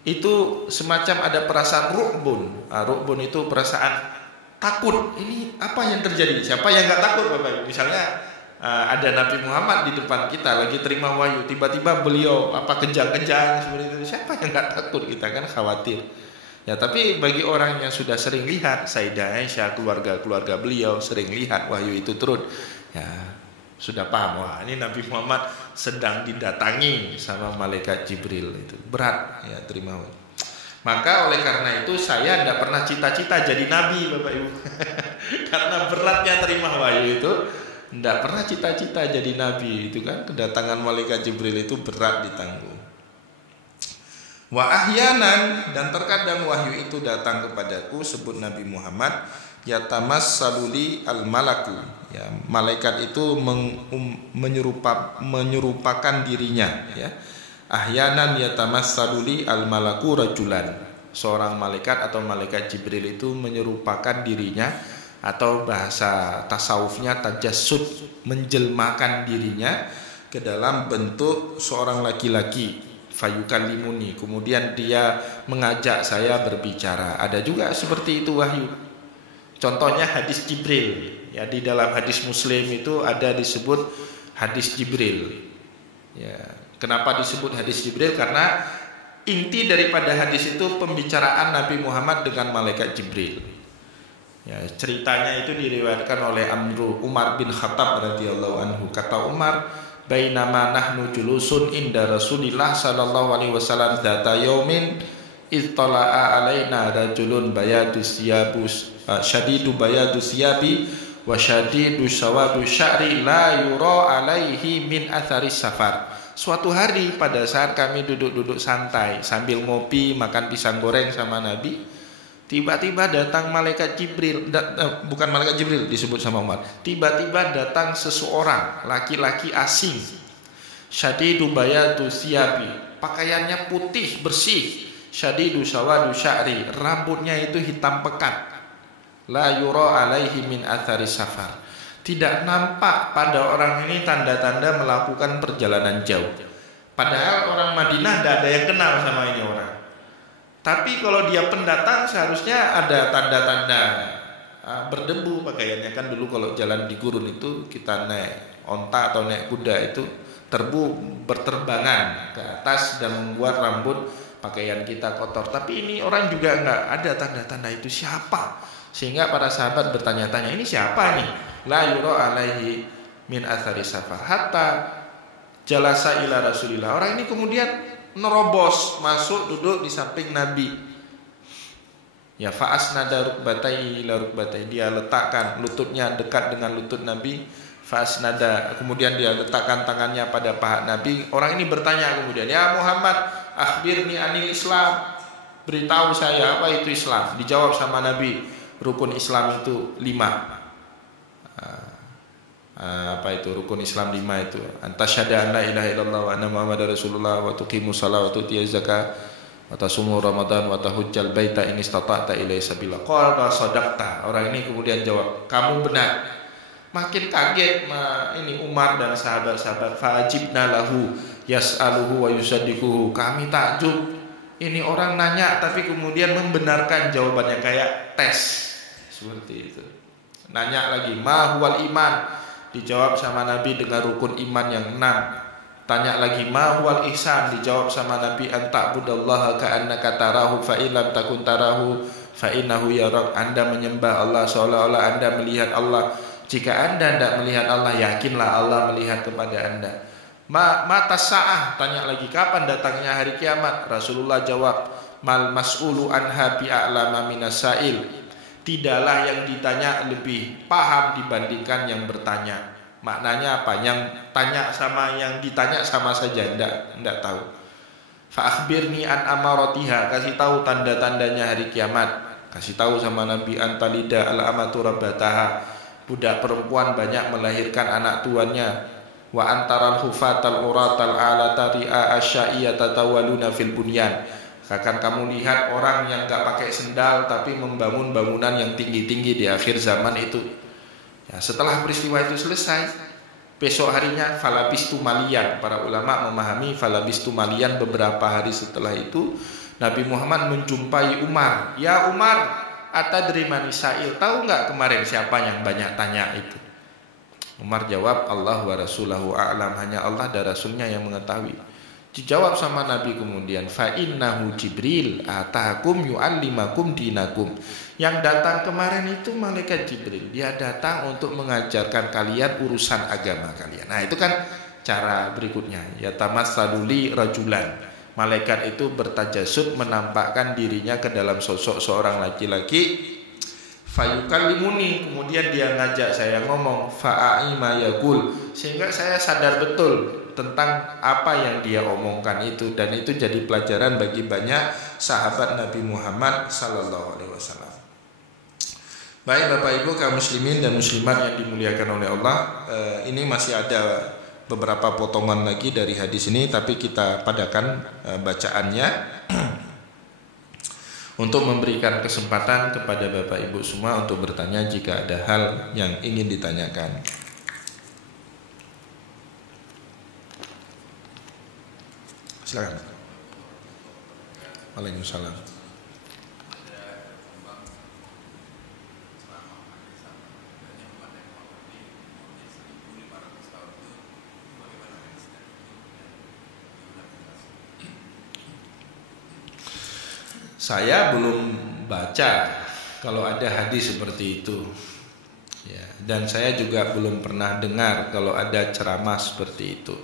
itu semacam ada perasaan ru'bun. Ru'bun itu perasaan takut. Ini apa yang terjadi? Siapa yang gak takut Bapak Ibu? Misalnya ada Nabi Muhammad di depan kita lagi terima wahyu, tiba-tiba beliau kejang-kejang seperti itu, siapa yang nggak takut? Kita kan khawatir ya. Tapi bagi orang yang sudah sering lihat, Sayyidah Aisyah, keluarga beliau sering lihat wahyu itu turun, ya sudah paham, wah ini Nabi Muhammad sedang didatangi sama malaikat Jibril. Itu berat ya terima wahyu. Maka oleh karena itu saya tidak pernah cita-cita jadi nabi Bapak Ibu karena beratnya terima wahyu itu. Tidak pernah cita-cita jadi nabi, itu kan kedatangan malaikat Jibril itu berat ditanggung. Wa ahyanan, dan terkadang wahyu itu datang kepadaku, sebut Nabi Muhammad, yatamassaluli al-malaku, ya, malaikat itu menyerupakan dirinya, ya. Ahyanan yatamassaluli al-malaku rajulan, seorang malaikat atau malaikat Jibril itu menyerupakan dirinya, atau bahasa tasawufnya tajassud, menjelmakan dirinya ke dalam bentuk seorang laki-laki, fayukallimuni, kemudian dia mengajak saya berbicara. Ada juga seperti itu wahyu. Contohnya hadis Jibril, ya, di dalam hadis Muslim itu ada disebut hadis Jibril, ya. Kenapa disebut hadis Jibril? Karena inti daripada hadis itu pembicaraan Nabi Muhammad dengan malaikat Jibril. Ya, ceritanya itu diriwayatkan oleh Umar bin Khattab radhiyallahu anhu. Kata Umar, bainama nahnu julusun inda Rasulillah sallallahu alaihi wasallam dzata yaumin ittala'a alaina rajulun bayadu siyabus syadidu bayadu siyabi wa syadidu sawadu sya'ri la yura alaihi min athari safar. Suatu hari pada saat kami duduk-duduk santai sambil ngopi makan pisang goreng sama Nabi, tiba-tiba datang malaikat Jibril, bukan malaikat Jibril disebut sama Umar. Tiba-tiba datang seseorang laki-laki asing. Syadidu bayadu siyabi, pakaiannya putih bersih. Syadidu sawadu sya'ri, rambutnya itu hitam pekat. La yura alaihi min athari safar, tidak nampak pada orang ini tanda-tanda melakukan perjalanan jauh. Padahal orang Madinah tidak ada yang kenal sama ini orang. Tapi kalau dia pendatang seharusnya ada tanda-tanda berdebu pakaiannya. Kan dulu kalau jalan di gurun itu kita naik onta atau naik kuda itu terbu berterbangan ke atas dan membuat rambut pakaian kita kotor. Tapi ini orang juga nggak ada tanda-tanda itu, siapa? Sehingga para sahabat bertanya-tanya, ini siapa nih? La yura alaihi min athari safar hatta jalasa ila Rasulillah. Orang ini kemudian nerobos masuk duduk di samping Nabi. Ya, fa'asnada rukbatai ila rukbatai, dia letakkan lututnya dekat dengan lutut Nabi. Fa'asnada, kemudian dia letakkan tangannya pada paha Nabi. Orang ini bertanya kemudian, ya Muhammad, akhbirni anil Islam, beritahu saya apa itu Islam. Dijawab sama Nabi, rukun Islam itu 5. Apa itu rukun Islam 5 itu? Antasyhada an la ilaha illallah wa anna muhammadar rasulullah wa tuqimus shalah wa tutiyaz zakah wa tasumu ramadan wa tahujjal baita in istata'ta ilaihi sabila. Qala sadaqta. Orang ini kemudian jawab, kamu benar. Makin kaget ini Umar dan sahabat-sahabat. Fajibna lahu yas'aluhu wa yusaddiquhu. Kami takjub. Ini orang nanya tapi kemudian membenarkan jawabannya, kayak tes seperti itu. Nanya lagi, ma huwal iman? Dijawab sama Nabi dengan rukun iman yang 6. Tanya lagi, ma huwal ihsan? Dijawab sama Nabi, an ta'budallaha ka'annaka tarahu fa in lam takun tarahu fa innahu yarak. Anda menyembah Allah seolah-olah Anda melihat Allah. Jika Anda tidak melihat Allah, yakinlah Allah melihat kepada Anda. Mata sa'ah? Tanya lagi, kapan datangnya hari kiamat? Rasulullah jawab, mal mas'ulu anha bi'a'lama minas sa'il. Tidaklah yang ditanya lebih paham dibandingkan yang bertanya. Maknanya apa? Yang tanya sama yang ditanya sama saja, enggak tahu. Fa akhbirni an amaratiha, kasih tahu tanda-tandanya hari kiamat. Kasih tahu sama Nabi, antalida al amatu rabbataha, budak perempuan banyak melahirkan anak tuannya. wa antaral hufatal uratal alata ri'a asya'iyata tawaluna fil bunyan. Akan kamu lihat orang yang gak pakai sendal tapi membangun bangunan yang tinggi-tinggi di akhir zaman itu. Ya, setelah peristiwa itu selesai, besok harinya falabistu malian. Para ulama memahami falabistu malian, beberapa hari setelah itu Nabi Muhammad menjumpai Umar. Ya Umar, atadri man Sa'il, tahu nggak kemarin siapa yang banyak tanya itu? Umar jawab, Allah wa rasulahu a'lam, hanya Allah dan Rasulnya yang mengetahui. Dijawab sama Nabi kemudian, fa innahu Jibril atahakum yu'allimakum dinakum. Yang datang kemarin itu malaikat Jibril. Dia datang untuk mengajarkan kalian urusan agama kalian. Nah, itu kan cara berikutnya. Ya tamassaluli rajulan. Malaikat itu bertajasud menampakkan dirinya ke dalam sosok seorang laki-laki. Fayukallimuni, kemudian dia ngajak saya ngomong, fa'aima yaqul, sehingga saya sadar betul tentang apa yang dia omongkan itu, dan itu jadi pelajaran bagi banyak sahabat Nabi Muhammad sallallahu alaihi wasallam. Baik Bapak Ibu kaum muslimin dan muslimat yang dimuliakan oleh Allah, ini masih ada beberapa potongan lagi dari hadis ini, tapi kita padakan bacaannya untuk memberikan kesempatan kepada Bapak Ibu semua untuk bertanya jika ada hal yang ingin ditanyakan. Silakan. Waalaikumsalam. Saya belum baca kalau ada hadis seperti itu, ya, dan saya juga belum pernah dengar kalau ada ceramah seperti itu.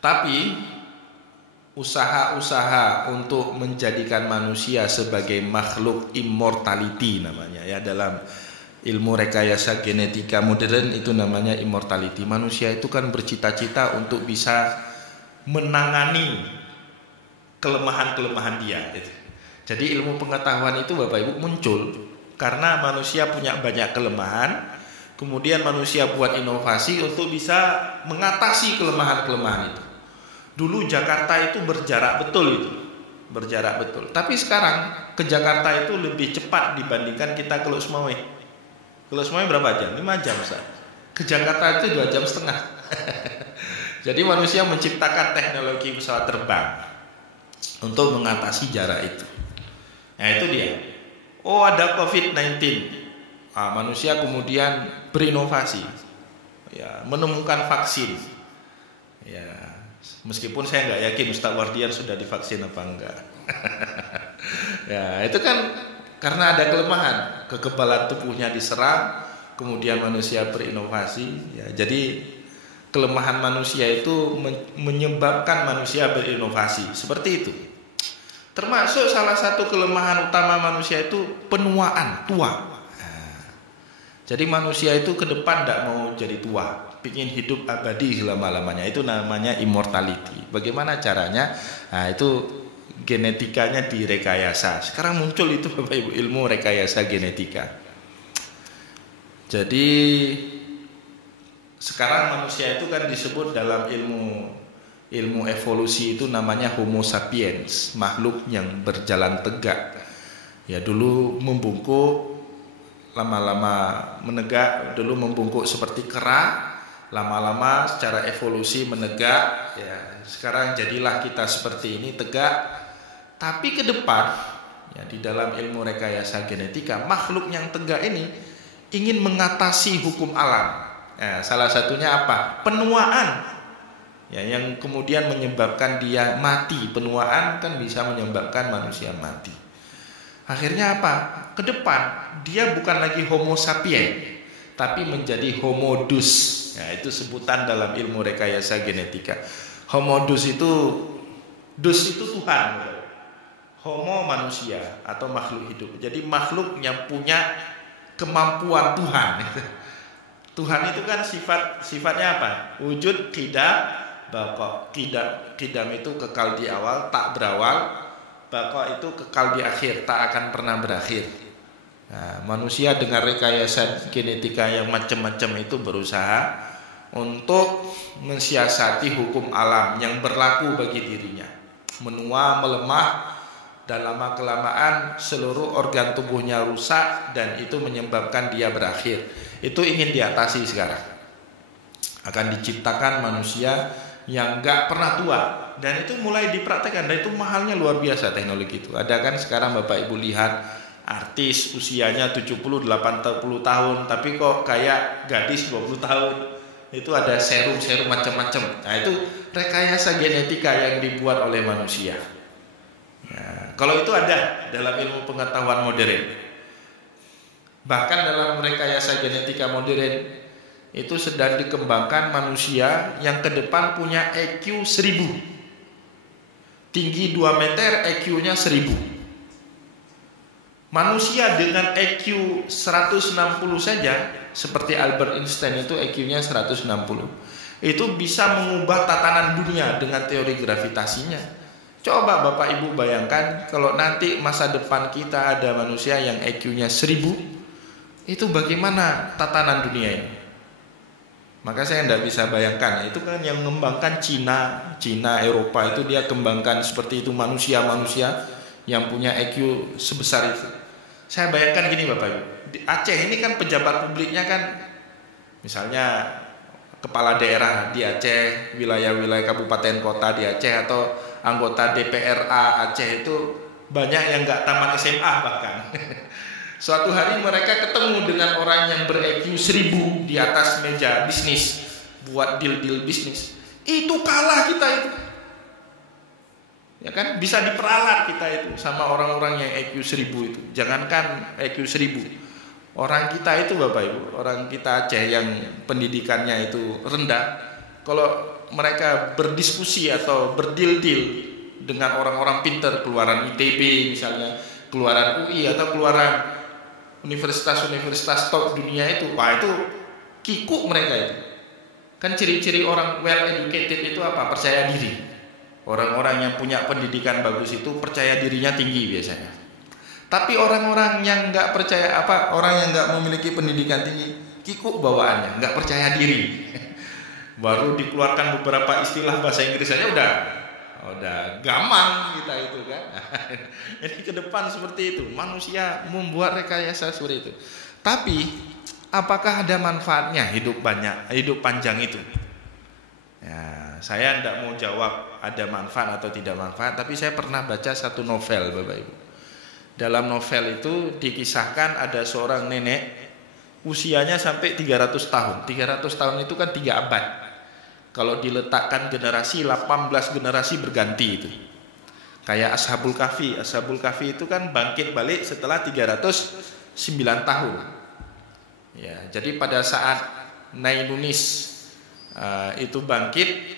Tapi usaha-usaha untuk menjadikan manusia sebagai makhluk immortality namanya, ya, dalam ilmu rekayasa genetika modern itu namanya immortality. Manusia itu kan bercita-cita untuk bisa menangani kelemahan-kelemahan dia gitu. Jadi ilmu pengetahuan itu Bapak Ibu muncul karena manusia punya banyak kelemahan, kemudian manusia buat inovasi untuk bisa mengatasi kelemahan-kelemahan itu. Dulu Jakarta itu berjarak betul itu, berjarak betul. Tapi sekarang ke Jakarta itu lebih cepat dibandingkan kita ke Losmawe. Ke Losmawe berapa jam? 5 jam Ustaz. Ke Jakarta itu 2,5 jam. Jadi manusia menciptakan teknologi pesawat terbang untuk mengatasi jarak itu. Nah itu dia. Oh ada COVID-19. Manusia kemudian berinovasi, ya, menemukan vaksin. Ya, meskipun saya nggak yakin Ustaz Wardian sudah divaksin apa enggak. Ya itu kan karena ada kelemahan, kekebalan tubuhnya diserang, kemudian manusia berinovasi. Ya, jadi kelemahan manusia itu menyebabkan manusia berinovasi seperti itu. Termasuk salah satu kelemahan utama manusia itu penuaan, tua. Jadi manusia itu ke depan tidak mau jadi tua, ingin hidup abadi selama-lamanya. Itu namanya immortality. Bagaimana caranya? Nah, itu genetikanya direkayasa. Sekarang muncul itu Bapak Ibu ilmu rekayasa genetika. Jadi sekarang manusia itu kan disebut dalam ilmu evolusi itu namanya Homo sapiens, makhluk yang berjalan tegak. Ya dulu membungkuk, lama-lama menegak. Dulu membungkuk seperti kera, lama-lama secara evolusi menegak. Ya sekarang jadilah kita seperti ini, tegak. Tapi ke depan, ya di dalam ilmu rekayasa genetika, makhluk yang tegak ini ingin mengatasi hukum alam. Nah, salah satunya apa? Penuaan, ya, yang kemudian menyebabkan dia mati. Penuaan kan bisa menyebabkan manusia mati. Akhirnya apa? Ke depan dia bukan lagi Homo sapiens, tapi menjadi Homo dus. Ya, itu sebutan dalam ilmu rekayasa genetika. Homo dus itu Tuhan. Homo manusia atau makhluk hidup. Jadi makhluk yang punya kemampuan Tuhan. Tuhan itu kan sifatnya apa? Wujud, qidam, baqa. Qidam itu kekal di awal, tak berawal. Baqa itu kekal di akhir, tak akan pernah berakhir. Nah, manusia dengan rekayasa genetika yang macam-macam itu berusaha untuk mensiasati hukum alam yang berlaku bagi dirinya. Menua, melemah, dan lama-kelamaan seluruh organ tubuhnya rusak dan itu menyebabkan dia berakhir. Itu ingin diatasi sekarang. Akan diciptakan manusia yang gak pernah tua, dan itu mulai dipraktekkan, dan itu mahalnya luar biasa teknologi itu. Ada kan sekarang Bapak Ibu lihat artis usianya 70-80 tahun tapi kok kayak gadis 20 tahun. Itu ada serum-serum macam-macam. Nah, itu rekayasa genetika yang dibuat oleh manusia. Ya, kalau itu ada dalam ilmu pengetahuan modern. Bahkan dalam rekayasa genetika modern itu sedang dikembangkan manusia yang ke depan punya EQ 1000. Tinggi 2 meter, EQ-nya 1000. Manusia dengan EQ 160 saja, seperti Albert Einstein itu EQ-nya 160, itu bisa mengubah tatanan dunia dengan teori gravitasinya. Coba Bapak Ibu bayangkan kalau nanti masa depan kita ada manusia yang EQ-nya 1000, itu bagaimana tatanan dunia ini? Maka saya tidak bisa bayangkan. Itu kan yang mengembangkan Cina, Eropa itu dia kembangkan seperti itu manusia-manusia yang punya EQ sebesar itu. Saya bayangkan gini Bapak Ibu, di Aceh ini kan pejabat publiknya kan, misalnya kepala daerah di Aceh, wilayah-wilayah kabupaten kota di Aceh, atau anggota DPRA Aceh itu banyak yang nggak tamat SMA bahkan. Suatu hari mereka ketemu dengan orang yang ber-EQ 1000 di atas meja bisnis, buat deal-deal bisnis. Itu kalah kita itu. Ya kan, bisa diperalat kita itu sama orang-orang yang EQ 1000 itu. Jangankan EQ 1000. Orang kita itu Bapak Ibu, orang kita Aceh yang pendidikannya itu rendah, kalau mereka berdiskusi atau berdil-dil dengan orang-orang pintar, keluaran ITB misalnya, keluaran UI atau keluaran universitas-universitas top dunia itu, wah itu kikuk mereka itu. Kan ciri-ciri orang well educated itu apa? Percaya diri. Orang-orang yang punya pendidikan bagus itu percaya dirinya tinggi biasanya. Tapi orang-orang yang nggak percaya orang yang nggak memiliki pendidikan tinggi, kikuk bawaannya, nggak percaya diri. Baru dikeluarkan beberapa istilah bahasa Inggris saja udah gamang kita itu kan. Jadi ke depan seperti itu, manusia membuat rekayasa seperti itu. Tapi apakah ada manfaatnya hidup panjang itu? Ya, saya tidak mau jawab ada manfaat atau tidak manfaat, tapi saya pernah baca satu novel Bapak Ibu. Dalam novel itu dikisahkan ada seorang nenek usianya sampai 300 tahun. 300 tahun itu kan 3 abad. Kalau diletakkan generasi, 18 generasi berganti itu. Kayak Ashabul Kahfi. Ashabul Kahfi itu kan bangkit balik setelah 309 tahun. Ya, jadi pada saat Nainunis itu bangkit,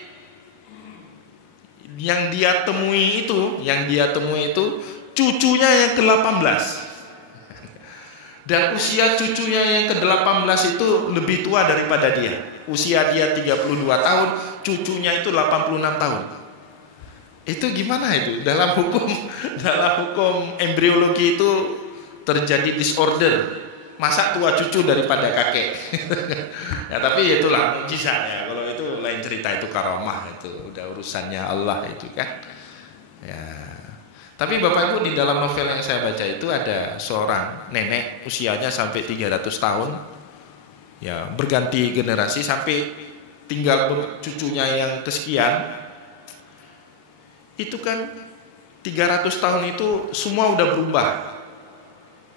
yang dia temui itu cucunya yang ke-18. Dan usia cucunya yang ke-18 itu lebih tua daripada dia. Usia dia 32 tahun, cucunya itu 86 tahun. Itu gimana itu? Dalam hukum embriologi itu terjadi disorder. Masa tua cucu daripada kakek. Ya, tapi itulah mukjizat ya. Kalau itu lain cerita, itu karamah, itu udah urusannya Allah itu kan. Ya. Tapi Bapak Ibu, di dalam novel yang saya baca itu ada seorang nenek usianya sampai 300 tahun. Ya, berganti generasi sampai tinggal cucunya yang kesekian. Itu kan 300 tahun itu semua udah berubah.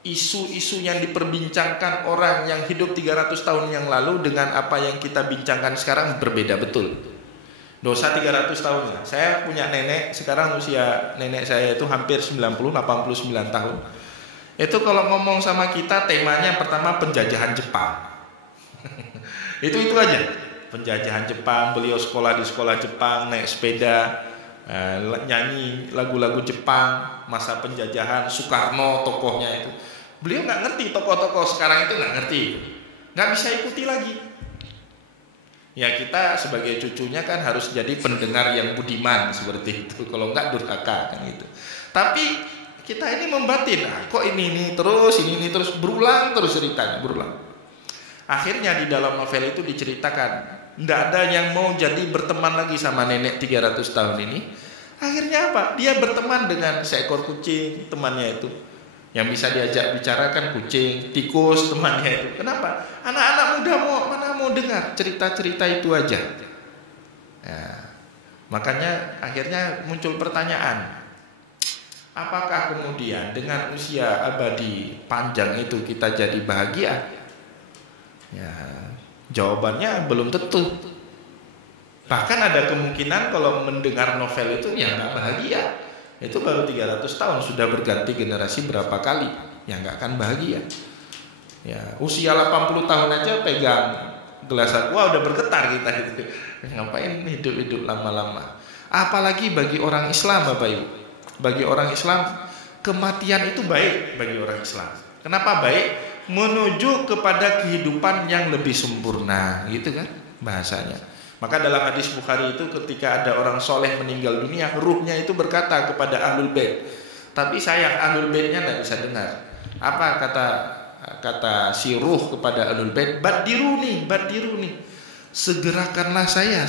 Isu-isu yang diperbincangkan orang yang hidup 300 tahun yang lalu dengan apa yang kita bincangkan sekarang berbeda betul. Dosa 300 tahun. Saya punya nenek, sekarang usia nenek saya itu hampir 89 tahun. Itu kalau ngomong sama kita temanya pertama penjajahan Jepang. itu aja. Penjajahan Jepang, beliau sekolah di sekolah Jepang, naik sepeda, nyanyi lagu-lagu Jepang, masa penjajahan, Soekarno tokohnya itu. Beliau nggak ngerti, tokoh-tokoh sekarang itu nggak ngerti, nggak bisa ikuti lagi. Ya, kita sebagai cucunya kan harus jadi pendengar yang budiman seperti itu. Kalau nggak durhaka kan gitu. Tapi kita ini membatin, kok ini terus berulang terus ceritanya berulang. Akhirnya di dalam novel itu diceritakan Tidak ada yang mau jadi berteman lagi sama nenek 300 tahun ini. Akhirnya apa? Dia berteman dengan seekor kucing, temannya itu. Yang bisa diajak bicara kan kucing, tikus, temannya itu. Kenapa? Anak-anak muda mana mau dengar cerita-cerita itu aja. Ya, makanya akhirnya muncul pertanyaan. Apakah kemudian dengan usia abadi panjang itu kita jadi bahagia? Ya, jawabannya belum tentu. Bahkan ada kemungkinan kalau mendengar novel itu ya nggak bahagia. Itu baru 300 tahun sudah berganti generasi berapa kali, ya nggak akan bahagia. Ya, usia 80 tahun aja pegang gelas aqua udah bergetar kita gitu. Ngapain hidup lama-lama? Apalagi bagi orang Islam, Bapak Ibu. Bagi orang Islam kematian itu baik bagi orang Islam. Kenapa baik? Menuju kepada kehidupan yang lebih sempurna, gitu kan bahasanya. Maka dalam hadis Bukhari itu ketika ada orang soleh meninggal dunia, ruhnya itu berkata kepada ahlul bait. Tapi sayang ahlul baitnya tidak bisa dengar. Apa kata si ruh kepada ahlul bait? Badiruni. Segerakanlah saya.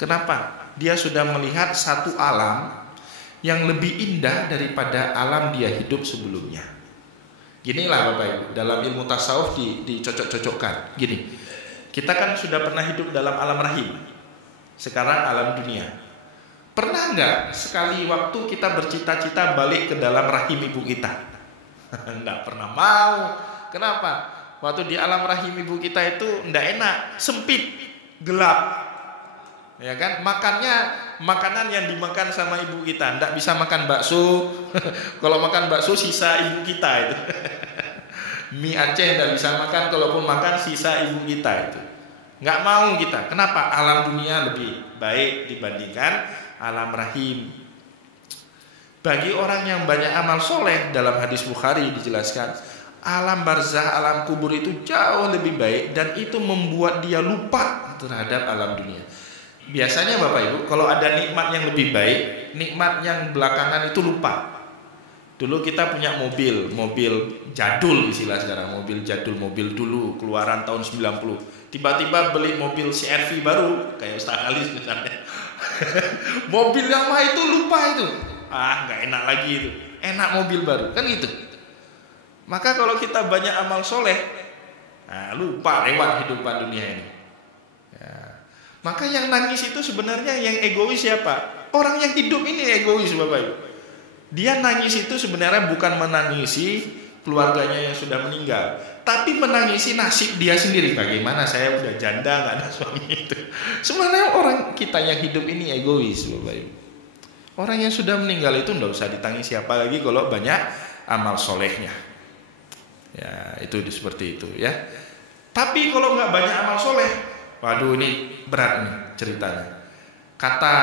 Kenapa? Dia sudah melihat satu alam yang lebih indah daripada alam dia hidup sebelumnya. Ginilah Bapak Ibu, dalam ilmu tasawuf dicocok-cocokkan. Gini. Kita kan sudah pernah hidup dalam alam rahim. Sekarang alam dunia. Pernah nggak sekali waktu kita bercita-cita balik ke dalam rahim ibu kita? Nggak pernah mau. Kenapa? Waktu di alam rahim ibu kita itu nggak enak, sempit, gelap. Ya kan? Makanan yang dimakan sama ibu kita, nggak bisa makan bakso. Kalau makan bakso sisa ibu kita itu. Mie Aceh nggak bisa makan, kalaupun makan sisa ibu kita itu. Nggak mau kita. Kenapa? Alam dunia lebih baik dibandingkan alam rahim. Bagi orang yang banyak amal soleh, dalam hadis Bukhari dijelaskan, alam barzah, alam kubur itu jauh lebih baik dan itu membuat dia lupa terhadap alam dunia. Biasanya Bapak Ibu, kalau ada nikmat yang lebih baik, nikmat yang belakangan itu lupa. Dulu kita punya mobil jadul istilah sekarang, mobil jadul, mobil dulu keluaran tahun 90. Tiba-tiba beli mobil CR-V baru kayak Ustaz Alis misalnya. Mobil lama itu lupa itu. Nggak enak lagi itu. Enak mobil baru, kan gitu. Maka kalau kita banyak amal soleh, lupa lewat kehidupan dunia ini. Ya. Maka yang nangis itu sebenarnya yang egois siapa? Orang yang hidup ini egois Bapak Ibu. Dia nangis itu sebenarnya bukan menangisi keluarganya yang sudah meninggal, tapi menangisi nasib dia sendiri. Bagaimana saya udah janda nggak ada suami itu. Sebenarnya orang kita yang hidup ini egois Bapak Ibu. Orang yang sudah meninggal itu nggak usah ditangisi, apalagi kalau banyak amal solehnya. Ya itu seperti itu ya. Tapi kalau nggak banyak amal soleh, waduh ini berat nih ceritanya. Kata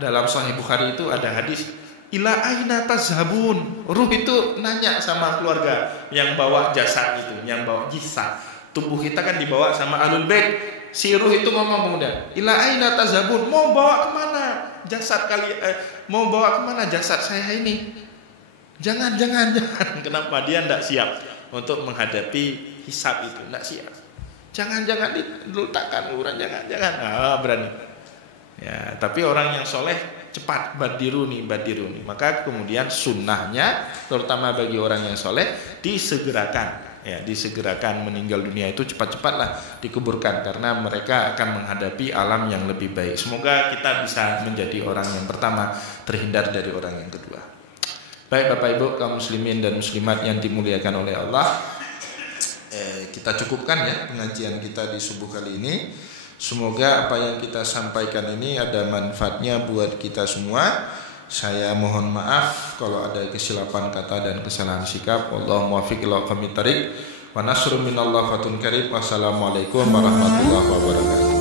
dalam Sahih Bukhari itu ada hadis, ila aina tazhabun. Ruh itu nanya sama keluarga yang bawa jasad itu, yang bawa jisad. Tubuh kita kan dibawa sama ahlul bait. Si ruh itu ngomong kemudian, ila aina tazhabun, mau bawa kemana jasad mau bawa kemana jasad saya ini? Jangan. Kenapa? Dia tidak siap untuk menghadapi hisab itu, tidak siap. Jangan diletakkan kuburan, jangan. Berani. Ya, tapi orang yang soleh cepat badiruni. Maka kemudian sunnahnya terutama bagi orang yang soleh disegerakan meninggal dunia itu cepat-cepatlah dikuburkan karena mereka akan menghadapi alam yang lebih baik. Semoga kita bisa menjadi orang yang pertama, terhindar dari orang yang kedua. Baik Bapak Ibu kaum muslimin dan muslimat yang dimuliakan oleh Allah, kita cukupkan ya pengajian kita di subuh kali ini. Semoga apa yang kita sampaikan ini ada manfaatnya buat kita semua. Saya mohon maaf kalau ada kesilapan kata dan kesalahan sikap. Wallahu muwaffiq ila aqwamit thariq wa nasrun minallah fatun karim. Wassalamualaikum warahmatullahi wabarakatuh.